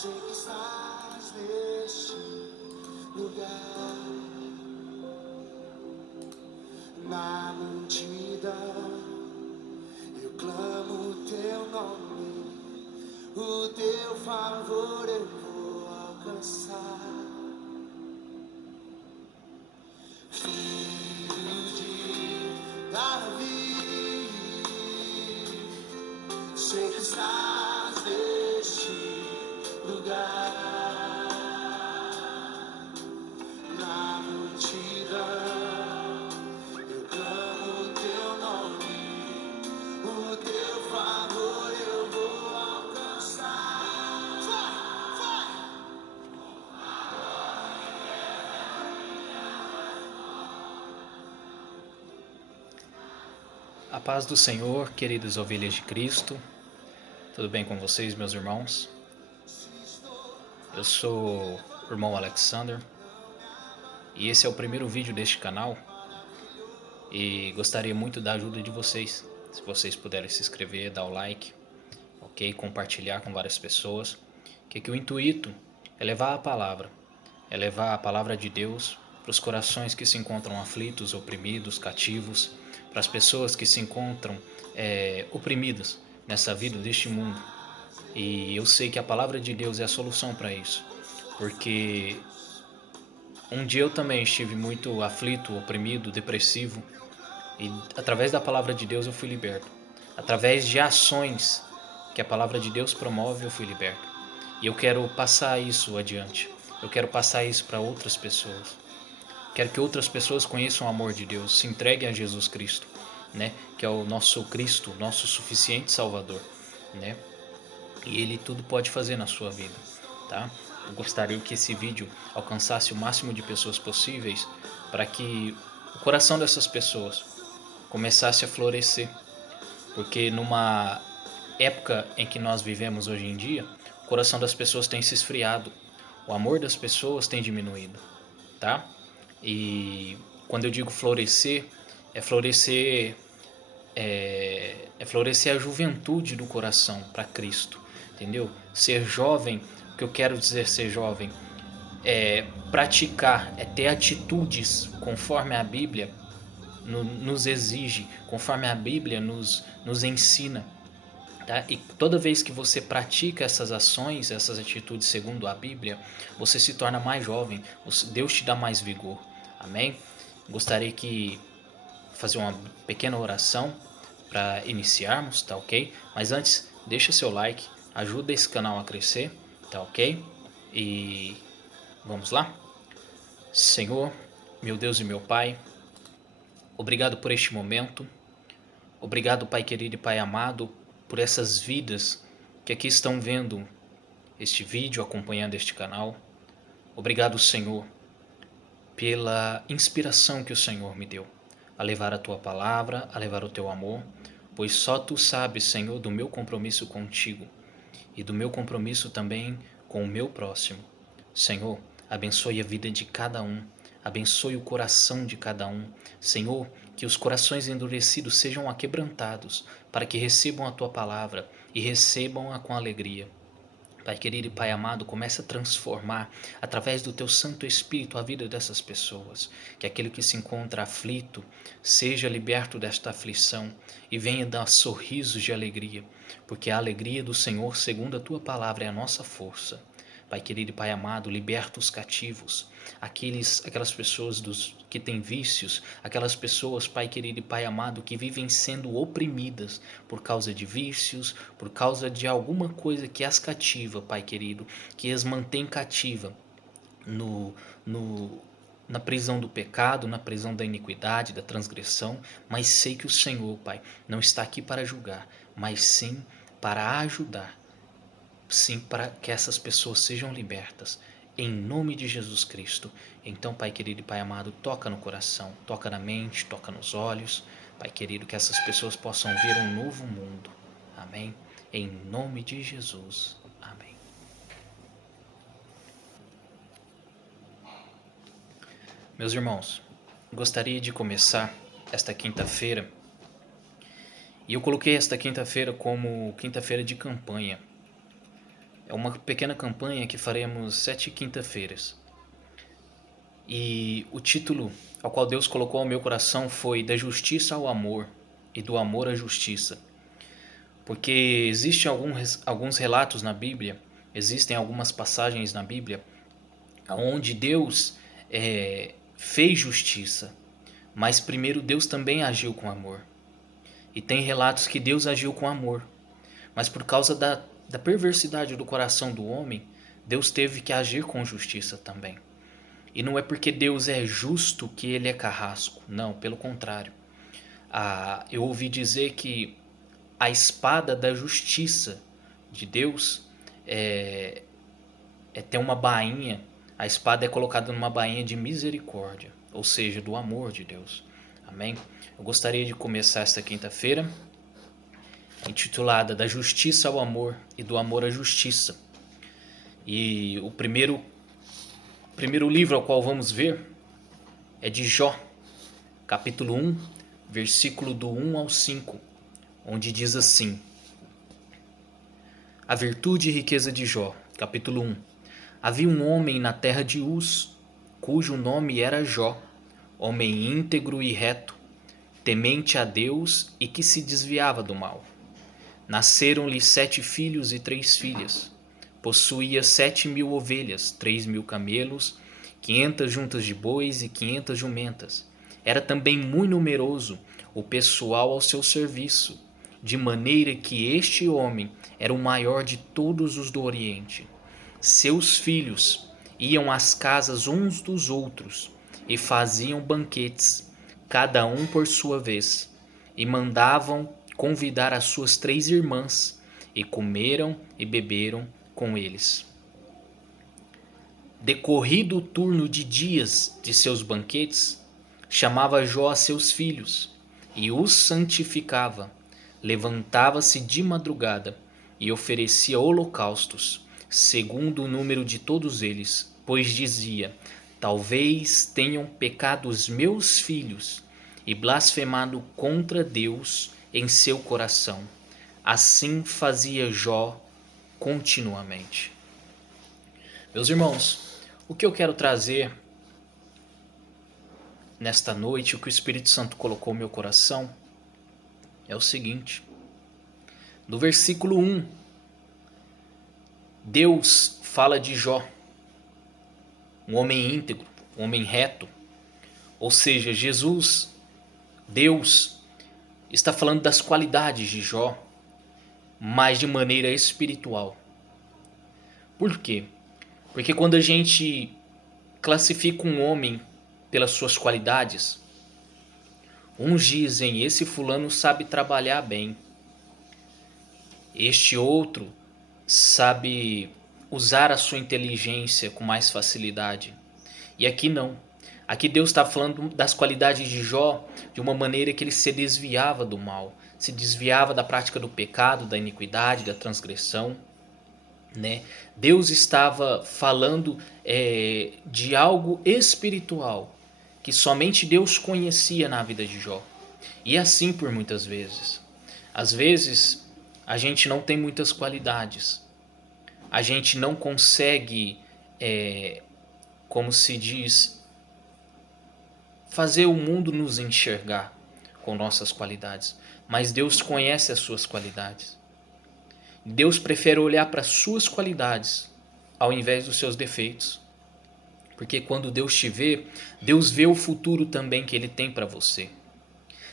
Sei que estás neste lugar, na multidão. Eu clamo o teu nome, o teu favor eu vou alcançar. Filho de Davi, sei que estás neste lugar, na multidão. Eu clamo o teu nome, o teu favor eu vou alcançar. Vai! A paz do Senhor, queridas ovelhas de Cristo, tudo bem com vocês, meus irmãos? Eu sou o irmão Alexander e esse é o primeiro vídeo deste canal e gostaria muito da ajuda de vocês. Se vocês puderem se inscrever, dar o like, ok? Compartilhar com várias pessoas, que o intuito é levar a palavra de Deus para os corações que se encontram aflitos, oprimidos, cativos, para as pessoas que se encontram oprimidas nessa vida deste mundo. E eu sei que a palavra de Deus é a solução para isso, porque um dia eu também estive muito aflito, oprimido, depressivo, e através da palavra de Deus eu fui liberto. Através de ações que a palavra de Deus promove, eu fui liberto. E eu quero passar isso adiante. Eu quero passar isso para outras pessoas. Quero que outras pessoas conheçam o amor de Deus, se entreguem a Jesus Cristo, né? Que é o nosso Cristo, nosso suficiente Salvador, né? E Ele tudo pode fazer na sua vida, tá? Eu gostaria que esse vídeo alcançasse o máximo de pessoas possíveis para que o coração dessas pessoas começasse a florescer, porque numa época em que nós vivemos hoje em dia, o coração das pessoas tem se esfriado, o amor das pessoas tem diminuído, tá? E quando eu digo florescer, é florescer é florescer a juventude do coração para Cristo, entendeu? Ser jovem, o que eu quero dizer ser jovem, é praticar, é ter atitudes conforme a Bíblia nos exige, conforme a Bíblia nos ensina. Tá? E toda vez que você pratica essas ações, essas atitudes segundo a Bíblia, você se torna mais jovem, Deus te dá mais vigor. Amém? Gostaria que fazer uma pequena oração para iniciarmos, tá ok? Mas antes, deixa seu like, ajuda esse canal a crescer, tá ok? E vamos lá? Senhor, meu Deus e meu Pai, obrigado por este momento. Obrigado, Pai querido e Pai amado, por essas vidas que aqui estão vendo este vídeo, acompanhando este canal. Obrigado, Senhor, pela inspiração que o Senhor me deu a levar a Tua palavra, a levar o Teu amor, pois só Tu sabes, Senhor, do meu compromisso contigo e do meu compromisso também com o meu próximo. Senhor, abençoe a vida de cada um, abençoe o coração de cada um. Senhor, que os corações endurecidos sejam aquebrantados, para que recebam a Tua palavra e recebam-a com alegria. Pai querido e Pai amado, comece a transformar através do Teu Santo Espírito a vida dessas pessoas. Que aquele que se encontra aflito seja liberto desta aflição e venha dar sorrisos de alegria, porque a alegria do Senhor, segundo a Tua palavra, é a nossa força. Pai querido e Pai amado, liberta os cativos, aquelas pessoas que têm vícios, aquelas pessoas, Pai querido e Pai amado, que vivem sendo oprimidas por causa de vícios, por causa de alguma coisa que as cativa, Pai querido, que as mantém cativa no, no, na prisão do pecado, na prisão da iniquidade, da transgressão, mas sei que o Senhor, Pai, não está aqui para julgar, mas sim para ajudar, sim para que essas pessoas sejam libertas, em nome de Jesus Cristo. Então, Pai querido e Pai amado, toca no coração, toca na mente, toca nos olhos, Pai querido, que essas pessoas possam ver um novo mundo. Amém? Em nome de Jesus. Amém. Meus irmãos, gostaria de começar esta quinta-feira, e eu coloquei esta quinta-feira como quinta-feira de campanha, é uma pequena campanha que faremos 7 quinta-feiras. E o título ao qual Deus colocou ao meu coração foi Da Justiça ao Amor e do Amor à Justiça. Porque existem alguns relatos na Bíblia, existem algumas passagens na Bíblia onde Deus fez justiça, mas primeiro Deus também agiu com amor. E tem relatos que Deus agiu com amor, mas por causa da perversidade do coração do homem, Deus teve que agir com justiça também. E não é porque Deus é justo que ele é carrasco. Não, pelo contrário. Eu ouvi dizer que a espada da justiça de Deus ter uma bainha. A espada é colocada numa bainha de misericórdia, ou seja, do amor de Deus. Amém? Eu gostaria de começar esta quinta-feira intitulada Da Justiça ao Amor e do Amor à Justiça. E o primeiro livro ao qual vamos ver é de Jó, capítulo 1, versículo do 1 ao 5, onde diz assim: A virtude e riqueza de Jó, capítulo 1. Havia um homem na terra de Uz, cujo nome era Jó, homem íntegro e reto, temente a Deus e que se desviava do mal. Nasceram-lhe 7 filhos e 3 filhas. Possuía 7.000 ovelhas, 3.000 camelos, 500 juntas de bois e 500 jumentas. Era também muito numeroso o pessoal ao seu serviço, de maneira que este homem era o maior de todos os do Oriente. Seus filhos iam às casas uns dos outros e faziam banquetes, cada um por sua vez, e mandavam convidar as suas 3 irmãs, e comeram e beberam com eles. Decorrido o turno de dias de seus banquetes, chamava Jó a seus filhos e os santificava. Levantava-se de madrugada e oferecia holocaustos, segundo o número de todos eles, pois dizia: Talvez tenham pecado os meus filhos e blasfemado contra Deus em seu coração. Assim fazia Jó continuamente. Meus irmãos, o que eu quero trazer nesta noite, o que o Espírito Santo colocou no meu coração, é o seguinte. No versículo 1, Deus fala de Jó, um homem íntegro, um homem reto. Ou seja, Deus, está falando das qualidades de Jó, mas de maneira espiritual. Por quê? Porque quando a gente classifica um homem pelas suas qualidades, uns dizem: esse fulano sabe trabalhar bem, este outro sabe usar a sua inteligência com mais facilidade. E aqui não. Aqui Deus está falando das qualidades de Jó de uma maneira que ele se desviava do mal, se desviava da prática do pecado, da iniquidade, da transgressão. Né? Deus estava falando de algo espiritual que somente Deus conhecia na vida de Jó. E assim por muitas vezes. Às vezes a gente não tem muitas qualidades. A gente não consegue, como se diz, fazer o mundo nos enxergar com nossas qualidades. Mas Deus conhece as suas qualidades. Deus prefere olhar para as suas qualidades ao invés dos seus defeitos. Porque quando Deus te vê, Deus vê o futuro também que Ele tem para você.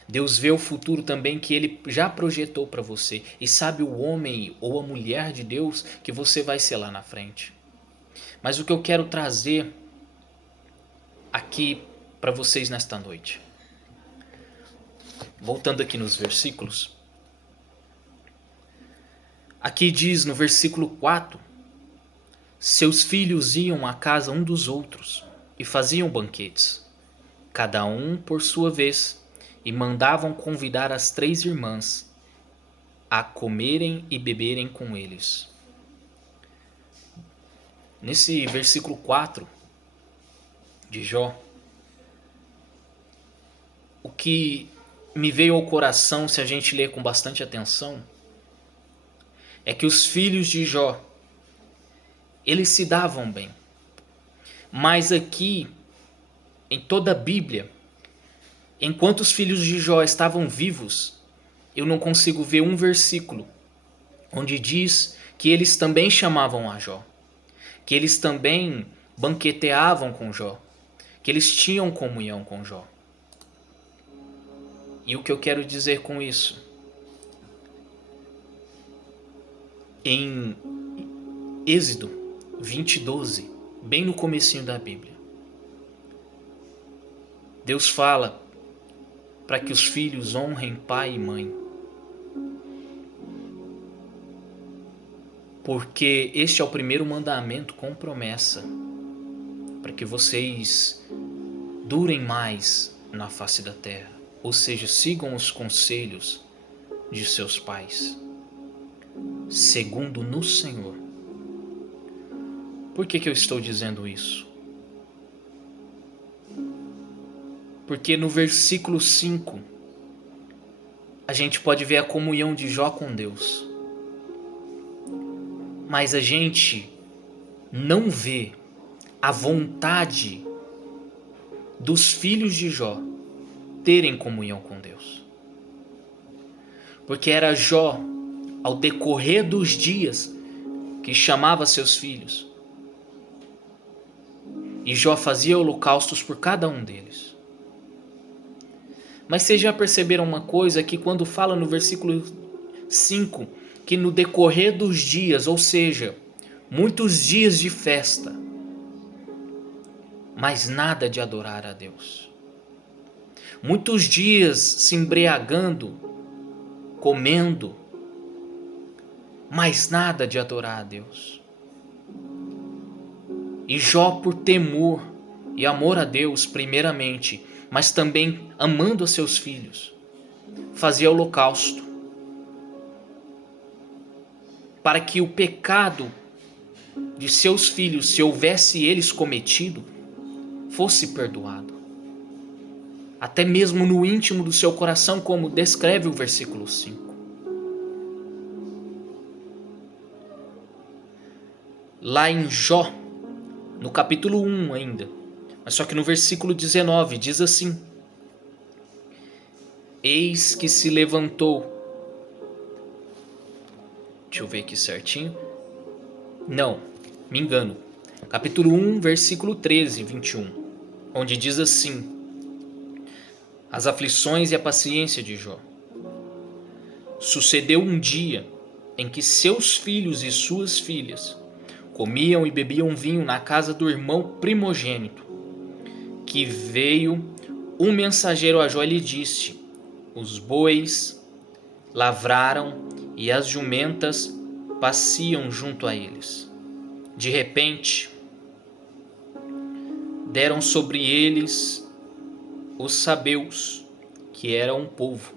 Deus vê o futuro também que Ele já projetou para você. E sabe o homem ou a mulher de Deus que você vai ser lá na frente. Mas o que eu quero trazer aqui para vocês nesta noite. Voltando aqui nos versículos. Aqui diz no versículo 4: Seus filhos iam à casa um dos outros e faziam banquetes, cada um por sua vez, e mandavam convidar as 3 irmãs a comerem e beberem com eles. Nesse versículo 4 de Jó, o que me veio ao coração, se a gente ler com bastante atenção, é que os filhos de Jó Eles se davam bem. Mas aqui, em toda a Bíblia, enquanto os filhos de Jó estavam vivos, eu não consigo ver um versículo onde diz que eles também chamavam a Jó, que eles também banqueteavam com Jó, que eles tinham comunhão com Jó. E o que eu quero dizer com isso? Em Êxodo 20:12, bem no comecinho da Bíblia, Deus fala para que os filhos honrem pai e mãe, porque este é o primeiro mandamento com promessa, para que vocês durem mais na face da terra, ou seja, sigam os conselhos de seus pais, segundo no Senhor. Por que eu estou dizendo isso? Porque no versículo 5, a gente pode ver a comunhão de Jó com Deus. Mas a gente não vê a vontade dos filhos de Jó terem comunhão com Deus. Porque era Jó, ao decorrer dos dias, que chamava seus filhos. E Jó fazia holocaustos por cada um deles. Mas vocês já perceberam uma coisa, que quando fala no versículo 5, que no decorrer dos dias, ou seja, muitos dias de festa, mas nada de adorar a Deus. Muitos dias se embriagando, comendo, mas nada de adorar a Deus. E Jó, por temor e amor a Deus primeiramente, mas também amando a seus filhos, fazia holocausto, para que o pecado de seus filhos, se houvesse eles cometido, fosse perdoado. Até mesmo no íntimo do seu coração, como descreve o versículo 5. Lá em Jó, no capítulo 1 ainda, mas só que no versículo 19, diz assim: Eis que se levantou. Deixa eu ver aqui certinho. Não, me engano. Capítulo 1, versículo 13, 21, onde diz assim: As aflições e a paciência de Jó. Sucedeu um dia em que seus filhos e suas filhas comiam e bebiam vinho na casa do irmão primogênito, que veio um mensageiro a Jó e lhe disse: Os bois lavraram e as jumentas pasciam junto a eles. De repente, deram sobre eles os sabeus, que era um povo,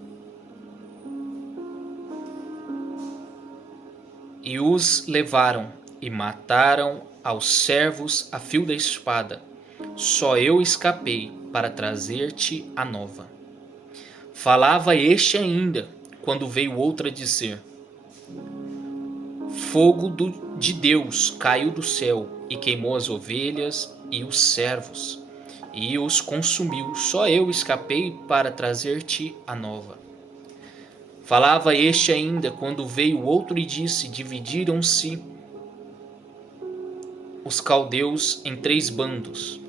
e os levaram e mataram aos servos a fio da espada. Só eu escapei para trazer-te a nova. Falava este ainda, quando veio outra dizer: Fogo de Deus caiu do céu e queimou as ovelhas e os servos, e os consumiu. Só eu escapei para trazer-te a nova. Falava este ainda, quando veio outro e disse: Dividiram-se os caldeus em 3 bandos.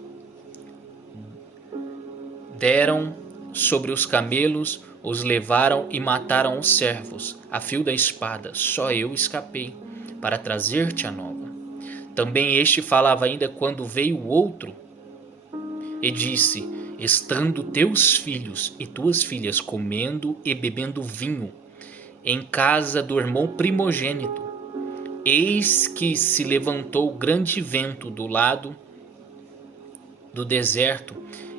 Deram sobre os camelos, os levaram e mataram os servos a fio da espada. Só eu escapei para trazer-te a nova. Também este falava ainda, quando veio outro e disse: Estando teus filhos e tuas filhas comendo e bebendo vinho em casa do irmão primogênito, eis que se levantou grande vento do lado do deserto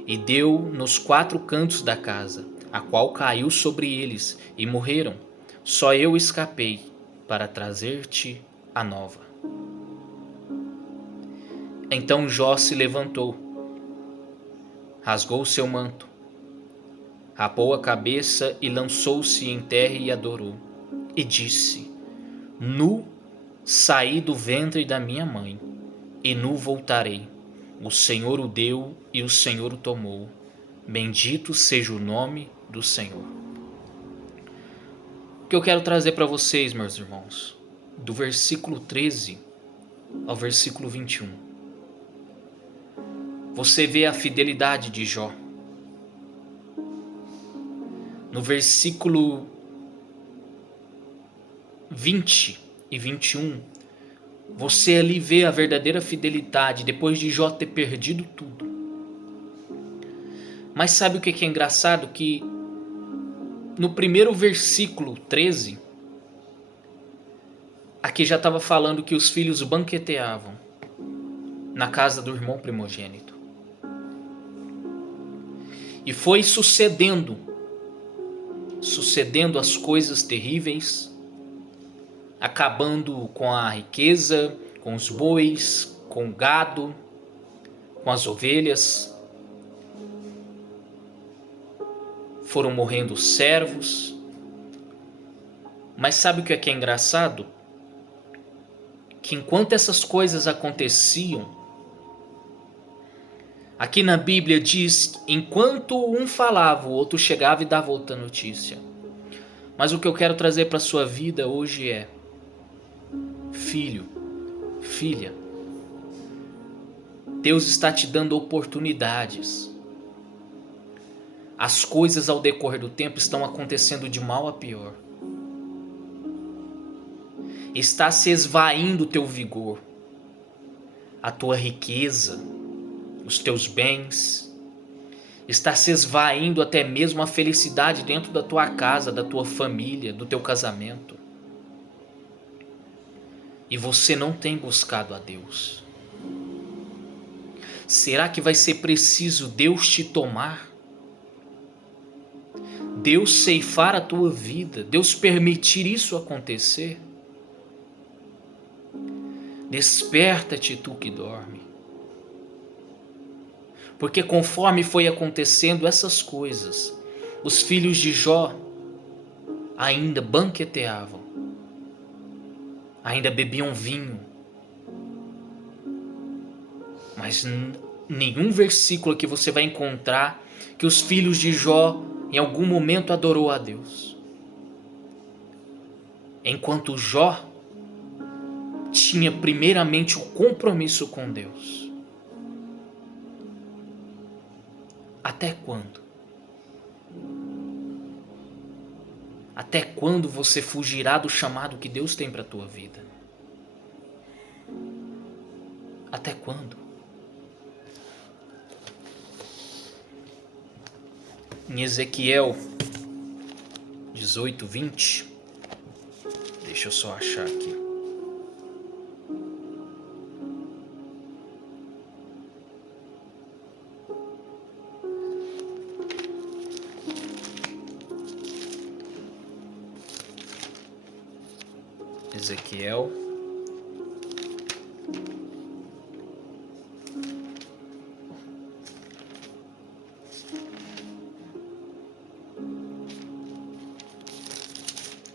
e deu nos 4 cantos da casa, a qual caiu sobre eles e morreram. Só eu escapei para trazer-te a nova. Então Jó se levantou, rasgou seu manto, rapou a cabeça e lançou-se em terra e adorou. E disse: Nu saí do ventre da minha mãe, e nu voltarei. O Senhor o deu e o Senhor o tomou. Bendito seja o nome do Senhor. O que eu quero trazer para vocês, meus irmãos, do versículo 13 ao versículo 21. Você vê a fidelidade de Jó. No versículo 20 e 21, você ali vê a verdadeira fidelidade depois de Jó ter perdido tudo. Mas sabe o que é engraçado? Que no primeiro versículo 13, aqui já estava falando que os filhos banqueteavam na casa do irmão primogênito. E foi sucedendo as coisas terríveis, acabando com a riqueza, com os bois, com o gado, com as ovelhas. Foram morrendo os servos. Mas sabe o que é engraçado? Que enquanto essas coisas aconteciam, aqui na Bíblia diz, enquanto um falava, o outro chegava e dava outra notícia. Mas o que eu quero trazer para a sua vida hoje é: filho, filha, Deus está te dando oportunidades. As coisas ao decorrer do tempo estão acontecendo de mal a pior. Está se esvaindo o teu vigor, a tua riqueza, os teus bens. Está se esvaindo até mesmo a felicidade dentro da tua casa, da tua família, do teu casamento. E você não tem buscado a Deus. Será que vai ser preciso Deus te tomar? Deus ceifar a tua vida? Deus permitir isso acontecer? Desperta-te, tu que dorme. Porque conforme foi acontecendo essas coisas, os filhos de Jó ainda banqueteavam, ainda bebiam vinho. Mas nenhum versículo que você vai encontrar que os filhos de Jó em algum momento adorou a Deus. Enquanto Jó tinha primeiramente o compromisso com Deus. Até quando? Até quando você fugirá do chamado que Deus tem para a tua vida? Até quando? Em Ezequiel 18, 20, deixa eu só achar aqui. Ezequiel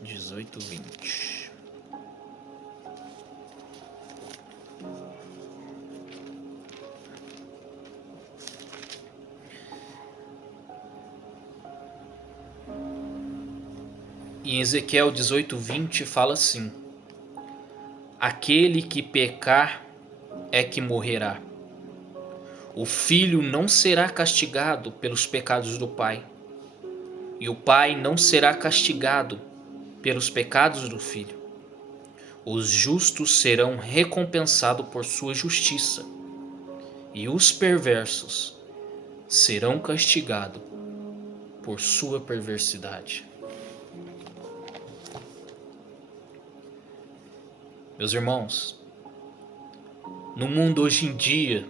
18, 20. E em Ezequiel 18, 20 fala assim: aquele que pecar é que morrerá. O filho não será castigado pelos pecados do pai, e o pai não será castigado pelos pecados do filho. Os justos serão recompensados por sua justiça, e os perversos serão castigados por sua perversidade. Meus irmãos, no mundo hoje em dia,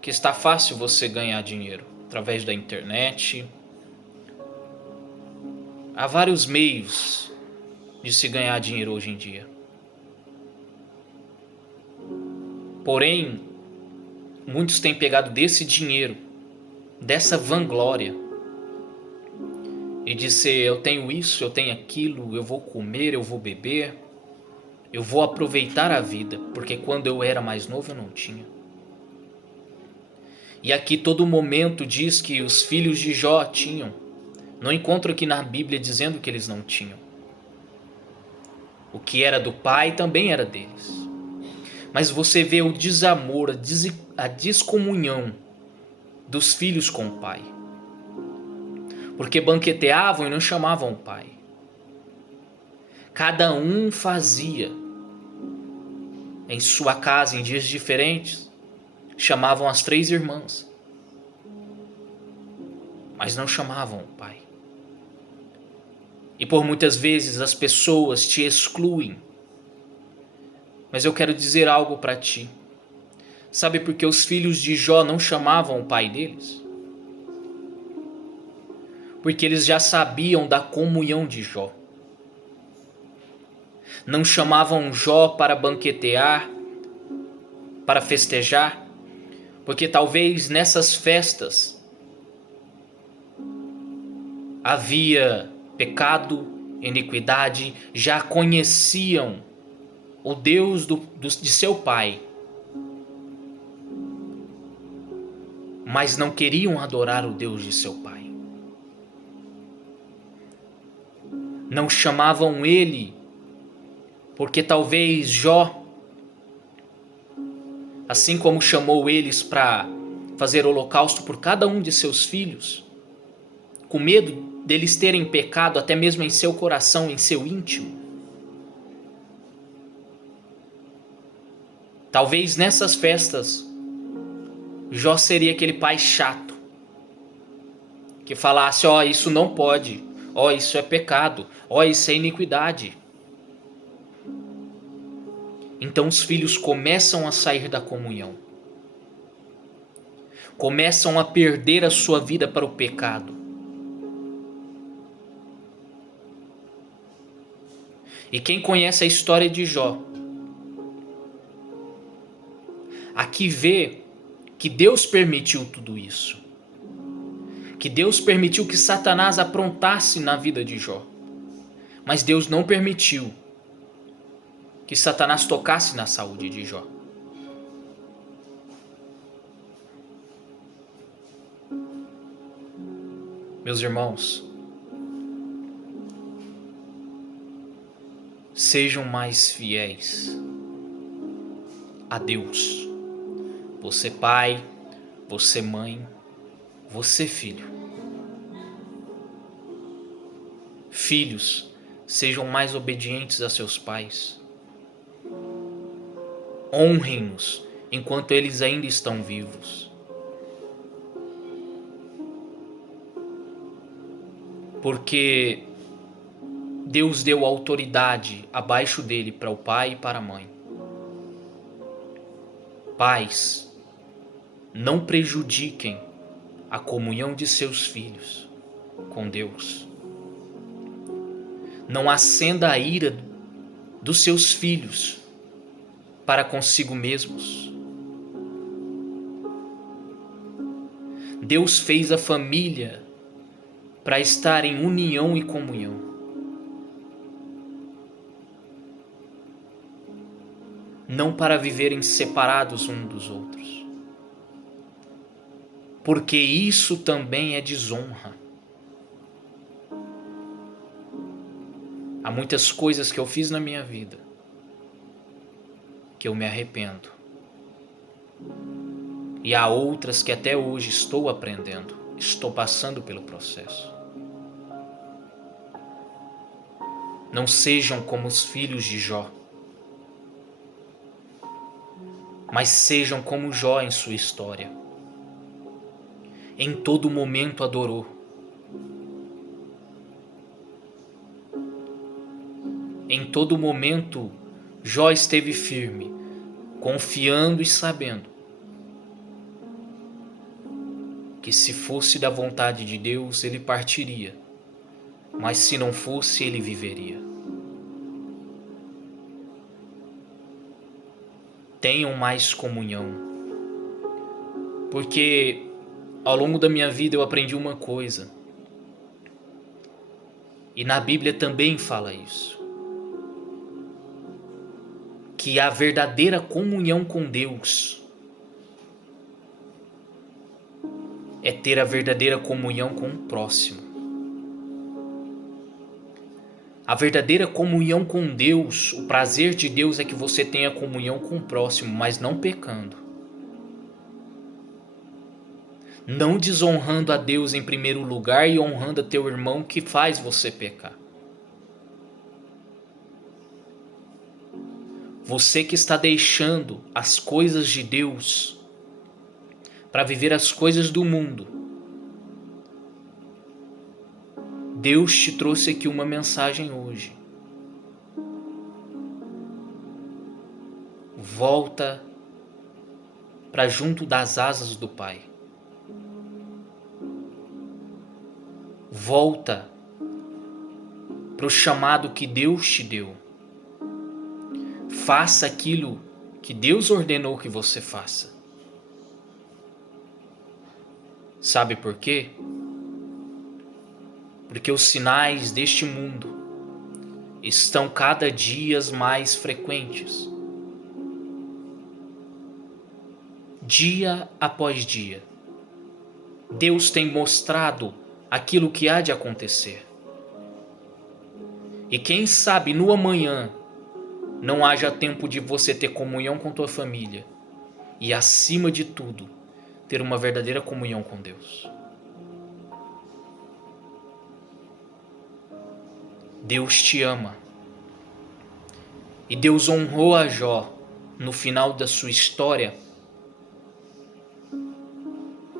que está fácil você ganhar dinheiro através da internet, há vários meios de se ganhar dinheiro hoje em dia. Porém, muitos têm pegado desse dinheiro, dessa vanglória, e dizer: eu tenho isso, eu tenho aquilo, eu vou comer, eu vou beber. Eu vou aproveitar a vida, porque quando eu era mais novo eu não tinha. E aqui todo momento diz que os filhos de Jó tinham. Não encontro aqui na Bíblia dizendo que eles não tinham. O que era do pai também era deles. Mas você vê o desamor, a descomunhão dos filhos com o pai. Porque banqueteavam e não chamavam o pai. Cada um fazia em sua casa em dias diferentes. Chamavam as 3 irmãs. Mas não chamavam o pai. E por muitas vezes as pessoas te excluem. Mas eu quero dizer algo para ti. Sabe por que os filhos de Jó não chamavam o pai deles? Porque eles já sabiam da comunhão de Jó. Não chamavam Jó para banquetear, para festejar, porque talvez nessas festas havia pecado, iniquidade, já conheciam o Deus de seu pai, mas não queriam adorar o Deus de seu pai. Não chamavam ele, porque talvez Jó, assim como chamou eles para fazer holocausto por cada um de seus filhos, com medo deles terem pecado até mesmo em seu coração, em seu íntimo. Talvez nessas festas, Jó seria aquele pai chato, que falasse, ó, isso não pode, ó, isso é pecado, ó, isso é iniquidade. Então os filhos começam a sair da comunhão. Começam a perder a sua vida para o pecado. E quem conhece a história de Jó, aqui vê que Deus permitiu tudo isso. Que Deus permitiu que Satanás aprontasse na vida de Jó. Mas Deus não permitiu que Satanás tocasse na saúde de Jó. Meus irmãos, sejam mais fiéis a Deus. Você pai, você mãe, você filho. Filhos, sejam mais obedientes a seus pais. Honrem-nos enquanto eles ainda estão vivos. Porque Deus deu autoridade abaixo dele para o pai e para a mãe. Pais, não prejudiquem a comunhão de seus filhos com Deus. Não acenda a ira dos seus filhos para consigo mesmos. Deus fez a família para estar em união e comunhão. Não para viverem separados uns dos outros. Porque isso também é desonra. Há muitas coisas que eu fiz na minha vida que eu me arrependo. E há outras que até hoje estou aprendendo, estou passando pelo processo. Não sejam como os filhos de Jó, mas sejam como Jó em sua história. Em todo momento adorou. Em todo momento Jó esteve firme, confiando e sabendo que se fosse da vontade de Deus ele partiria, mas se não fosse ele viveria. Tenham mais comunhão, porque ao longo da minha vida eu aprendi uma coisa, e na Bíblia também fala isso. que a verdadeira comunhão com Deus é ter a verdadeira comunhão com o próximo. A verdadeira comunhão com Deus, o prazer de Deus é que você tenha comunhão com o próximo, mas não pecando. Não desonrando a Deus em primeiro lugar e honrando a teu irmão que faz você pecar. Você que está deixando as coisas de Deus para viver as coisas do mundo. Deus te trouxe aqui uma mensagem hoje. Volta para junto das asas do Pai. Volta para o chamado que Deus te deu. Faça aquilo que Deus ordenou que você faça. Sabe por quê? Porque os sinais deste mundo estão cada dia mais frequentes. Dia após dia, Deus tem mostrado aquilo que há de acontecer. E quem sabe no amanhã não haja tempo de você ter comunhão com tua família e, acima de tudo, ter uma verdadeira comunhão com Deus. Deus te ama. E Deus honrou a Jó no final da sua história,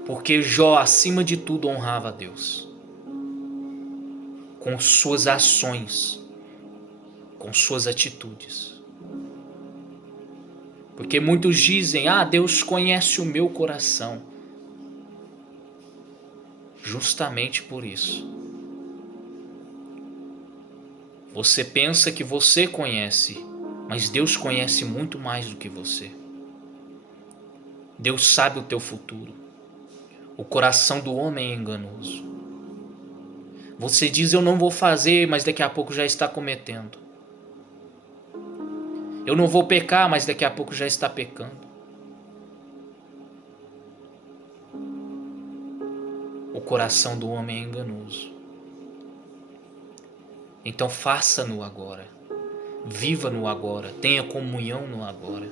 porque Jó, acima de tudo, honrava a Deus. Com suas ações, com suas atitudes. Porque muitos dizem, Deus conhece o meu coração. Justamente por isso. Você pensa que você conhece, mas Deus conhece muito mais do que você. Deus sabe o teu futuro. O coração do homem é enganoso. Você diz, eu não vou fazer, mas daqui a pouco já está cometendo. Eu não vou pecar, mas daqui a pouco já está pecando. O coração do homem é enganoso. Então faça no agora. Viva no agora. Tenha comunhão no agora.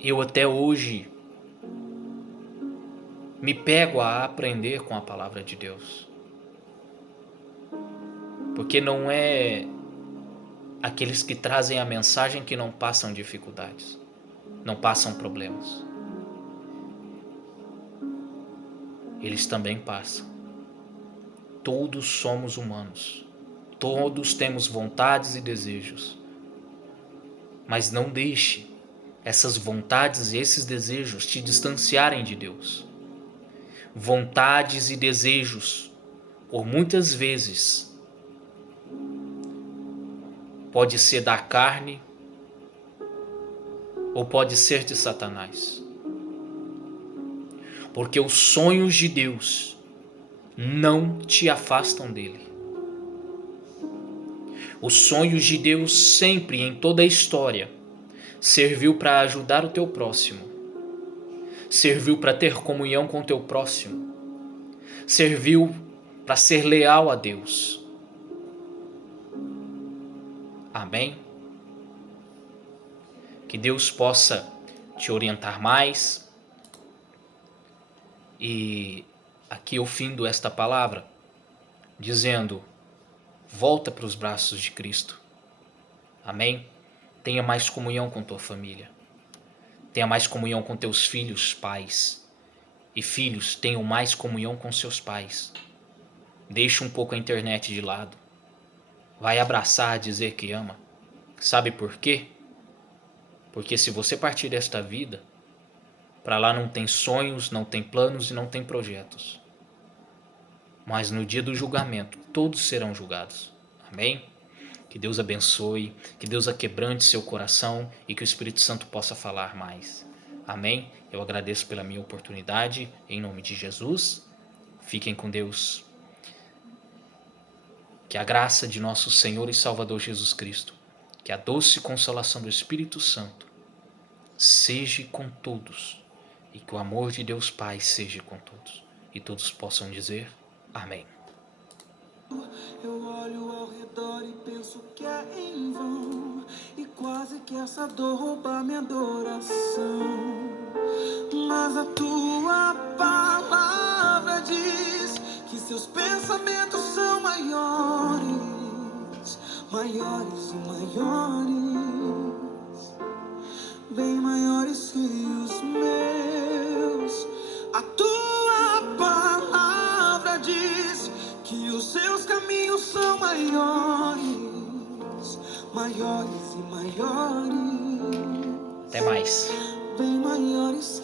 Eu até hoje me pego a aprender com a palavra de Deus. Porque não é aqueles que trazem a mensagem que não passam dificuldades, não passam problemas. Eles também passam. Todos somos humanos. Todos temos vontades e desejos. Mas não deixe essas vontades e esses desejos te distanciarem de Deus. Vontades e desejos, por muitas vezes, pode ser da carne ou pode ser de Satanás. Porque os sonhos de Deus não te afastam dele. Os sonhos de Deus sempre, em toda a história, serviu para ajudar o teu próximo. Serviu para ter comunhão com o teu próximo. Serviu para ser leal a Deus. Amém? Que Deus possa te orientar mais. E aqui eu findo esta palavra, dizendo, volta para os braços de Cristo. Amém? Tenha mais comunhão com tua família. Tenha mais comunhão com teus filhos, pais. E filhos, tenham mais comunhão com seus pais. Deixa um pouco a internet de lado. Vai abraçar, dizer que ama. Sabe por quê? Porque se você partir desta vida, para lá não tem sonhos, não tem planos e não tem projetos. Mas no dia do julgamento, todos serão julgados. Amém? Que Deus abençoe, que Deus aquebrante seu coração e que o Espírito Santo possa falar mais. Amém? Eu agradeço pela minha oportunidade, em nome de Jesus. Fiquem com Deus. Que a graça de nosso Senhor e Salvador Jesus Cristo, que a doce consolação do Espírito Santo seja com todos e que o amor de Deus Pai seja com todos. E todos possam dizer amém. Eu olho ao redor e penso que é em vão, e quase que essa dor rouba minha adoração. Mas a tua palavra diz que seus pensamentos são maiores, maiores e maiores, bem maiores que os meus. A tua palavra diz que os seus caminhos são maiores, maiores e maiores. Até mais. Bem maiores.